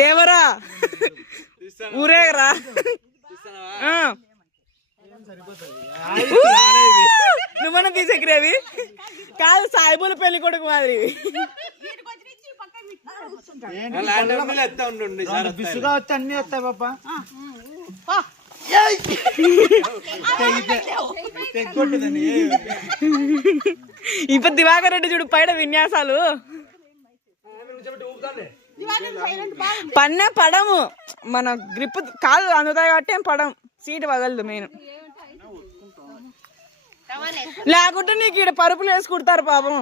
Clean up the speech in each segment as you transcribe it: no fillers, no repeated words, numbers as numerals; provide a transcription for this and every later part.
దేవరా ఊరేగరా నువ్వన్నా తీసేకిరేవి కాదు సాయిబుల పెళ్లి కొడుకు మాదిరి బిసుగా వస్తే అన్ని వస్తాయి పాప ఇప్పుడు దివాకర్ రెడ్డి చూడు పైన విన్యాసాలు పన్నే పడము మన గ్రిప్ కాదు అందుతాయి కాబట్టి ఏం పడం సీట్ వదలదు మెయిన్ లేకుంటే నీకు ఇక్కడ పరుపులు వేసి కుడతారు పాపం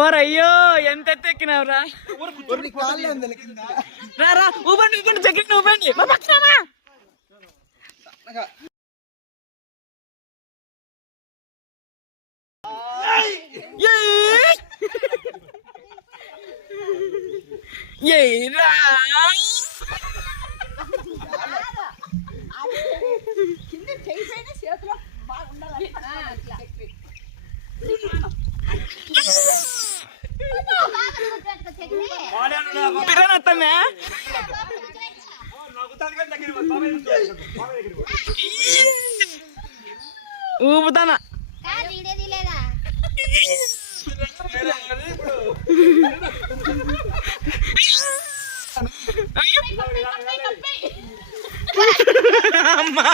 ఓరయ్యో ఎంత ఎత్తెక్కినావురా రా ఊపండి ఊపండి చెక్కి ఊపండి పిల్లనత్తమ్మే ఊపుతానా అమ్మా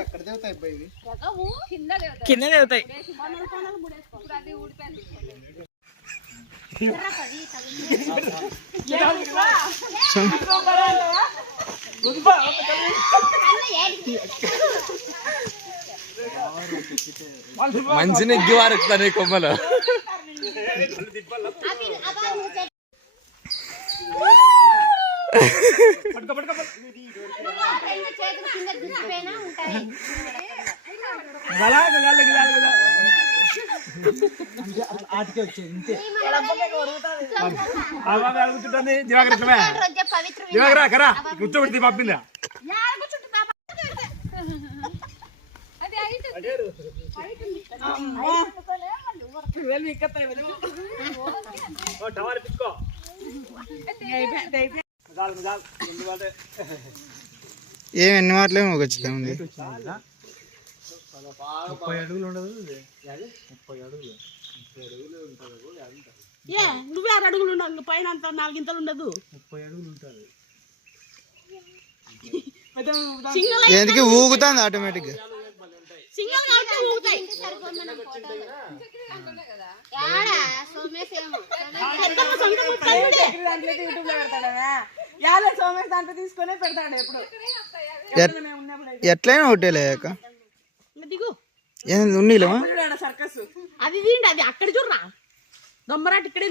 ఎక్కడ దేవుతాయి కింద దేవుతాయి మంచిని ఎగ్గి వారుతాను కొమ్మలు ఆటికి వచ్చింది కూర్చోబెడితే పంపిందా ఏం ఎన్ని మాటలేమో వచ్చింది 30 అడుగులు ఉండదు 30 అడుగులు నువ్వు 6 అడుగులు ఉండవు పైన అంత 4 ఇంతలు ఉండదు 30 అడుగులు ఉంటుంది ఎందుకు ఊగుతుంది ఆటోమేటిక్ గా తీసుకునే పెడతాడు ఎప్పుడు ఎట్లయినా ఒకటేలేక ఉన్నీలో సర్కస్ అది అది అక్కడ చూడరా దొమ్మరాటి ఇక్కడే